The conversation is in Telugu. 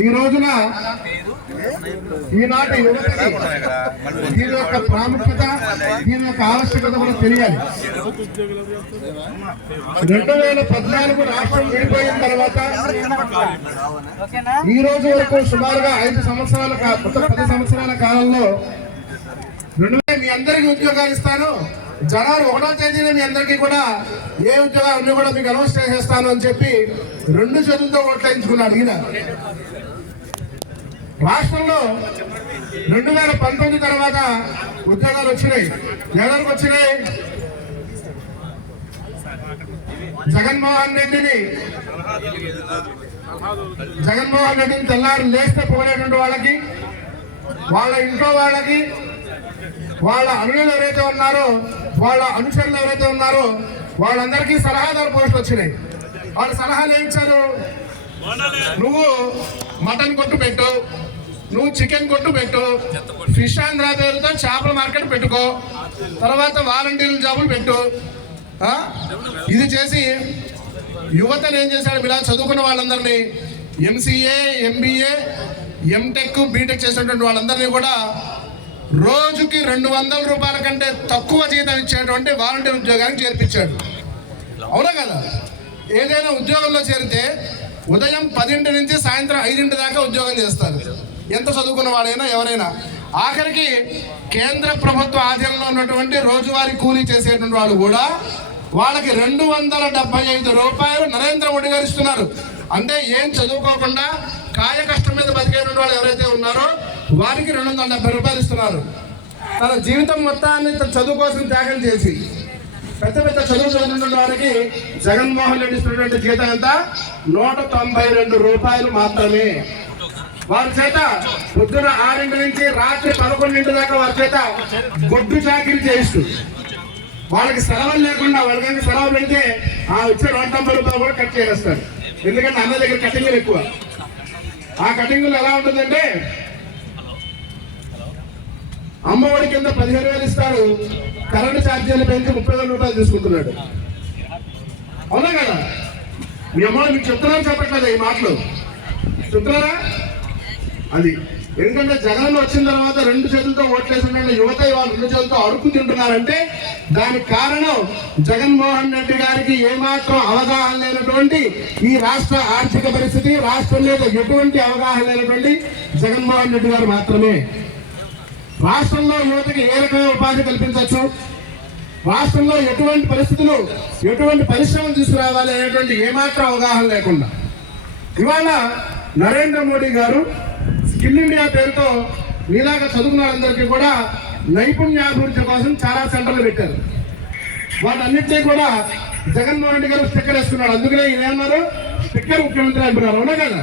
ఈ రోజున ఈనాటి యువతకి దీని యొక్క ప్రాముఖ్యత దీని యొక్క ఆవశ్యకత కూడా తెలియాలి. రెండు వేల పద్నాలుగు రాష్ట్రం విడిపోయిన తర్వాత ఈ రోజు వరకు సుమారుగా ఐదు సంవత్సరాల మొత్తం పది సంవత్సరాల కాలంలో రెండు మీ అందరికీ ఉద్యోగాలు ఇస్తాను. జనవరి ఒకటో తేదీన మీ అందరికీ కూడా ఏ ఉద్యోగాలు అన్నీ కూడా మీకు అనౌన్స్ చేసేస్తాను అని చెప్పి రెండు చేతులతో ఓట్లేయించుకున్నాడు ఈయన. రాష్ట్రంలో రెండు వేల పంతొమ్మిది తర్వాత ఉద్యోగాలు వచ్చినాయి. ఎవరికి వచ్చినాయి. జగన్మోహన్ రెడ్డిని జగన్మోహన్ రెడ్డిని తెల్లారు లేస్తే పోలేటువంటి వాళ్ళకి వాళ్ళ ఇంట్లో వాళ్ళకి వాళ్ళ అనుయులు ఎవరైతే ఉన్నారో వాళ్ళ అనుచరులు ఎవరైతే ఉన్నారో వాళ్ళందరికీ సలహాదారు పోస్టులు వచ్చినాయి. వాళ్ళ సలహాలు ఏమి ఇచ్చారు? నువ్వు మటన్ కొట్టు పెట్టు నువ్వు చికెన్ కొట్టు పెట్టు ఫిష్ ఆంధ్ర పేరుతో చేపల మార్కెట్ పెట్టుకో తర్వాత వాలంటీర్ల జాబులు పెట్టు ఇది చేసి యువతను ఏం చేశాడు? ఇలా చదువుకున్న వాళ్ళందరినీ ఎంసీఏ ఎంబీఏ ఎంటెక్ బీటెక్ చేసినటువంటి వాళ్ళందరినీ కూడా రోజుకి రెండు వందల రూపాయల కంటే తక్కువ జీతం ఇచ్చేటువంటి వాలంటీర్ ఉద్యోగానికి చేర్పించాడు. అవునా కదా? ఏదైనా ఉద్యోగంలో చేరితే ఉదయం పదింటి నుంచి సాయంత్రం ఐదింటి దాకా ఉద్యోగం చేస్తారు. ఎంత చదువుకున్న వాడైనా ఎవరైనా. ఆఖరికి కేంద్ర ప్రభుత్వ ఆధీనంలో ఉన్నటువంటి రోజువారీ కూలీ చేసేటువంటి వాళ్ళు కూడా వాళ్ళకి రెండు వందల డెబ్బై ఐదు రూపాయలు నరేంద్ర మోడీ గారు ఇస్తున్నారు. అంటే ఏం చదువుకోకుండా కాయ కష్టం మీద బతికేటువంటి వాళ్ళు ఎవరైతే ఉన్నారో వారికి రెండు వందల డెబ్బై రూపాయలు ఇస్తున్నారు. తన జీవితం మొత్తాన్ని తన చదువు కోసం త్యాగం చేసి పెద్ద పెద్ద చదువు చదువుతున్న వారికి జగన్మోహన్ రెడ్డి ఇస్తున్నటువంటి జీతం ఎంత? నూట తొంభై రెండు రూపాయలు మాత్రమే. వారి చేత పొద్దున ఆరింటి నుంచి రాత్రి పదకొండింటి దాకా వారి చేత గొడ్డు చాకిరి చేయిస్తూ వాళ్ళకి సెలవులు లేకుండా వాళ్ళకి సెలవు పెడితే ఆ వచ్చే నూట తొంభై రూపాయలు కూడా కట్ చేసేస్తారు. ఎందుకంటే అన్న దగ్గర కటింగ్లు ఎక్కువ. ఆ కటింగ్లు ఎలా ఉంటుందంటే అమ్మఒడి కింద పదిహేను వేలు ఇస్తాడు. కరెంటు ఛార్జీలు పెంచి ముప్పై వేల రూపాయలు తీసుకుంటున్నాడు. అవునా కదా? మీ అమ్మ మీకు చెప్తున్నాను చెప్పట్లేదు ఈ మాటలు. చెప్తున్నారా? అది ఎందుకంటే జగన్ వచ్చిన తర్వాత రెండు చేతులతో ఓట్లేసిన యువత ఇవాళ రెండు చేతులతో అడుగు తింటున్నారంటే దానికి కారణం జగన్మోహన్ రెడ్డి గారికి ఏమాత్రం అవగాహన లేనటువంటి ఈ రాష్ట్ర ఆర్థిక పరిస్థితి రాష్ట్రం ఎటువంటి అవగాహన లేనటువంటి జగన్మోహన్ రెడ్డి గారు మాత్రమే. రాష్ట్రంలో యువతకి ఏ రకమైన ఉపాధి కల్పించవచ్చు? రాష్ట్రంలో ఎటువంటి పరిస్థితులు ఎటువంటి పరిశ్రమలు తీసుకురావాలి అనేటువంటి ఏమాత్రం అవగాహన లేకుండా. ఇవాళ నరేంద్ర మోడీ గారు స్కిల్ ఇండియా పేరుతో మీలాగా చదువుకున్న వాళ్ళందరికీ కూడా నైపుణ్యాభివృద్ధి కోసం చాలా సెంటర్లు పెట్టారు. వాటన్నిటినీ కూడా జగన్మోహన్ రెడ్డి గారు స్టిక్కర్ వేసుకున్నాడు. అందుకనే ఏమన్నారు? స్టిక్కర్ ముఖ్యమంత్రి అంటున్నారు. అవునా కదా?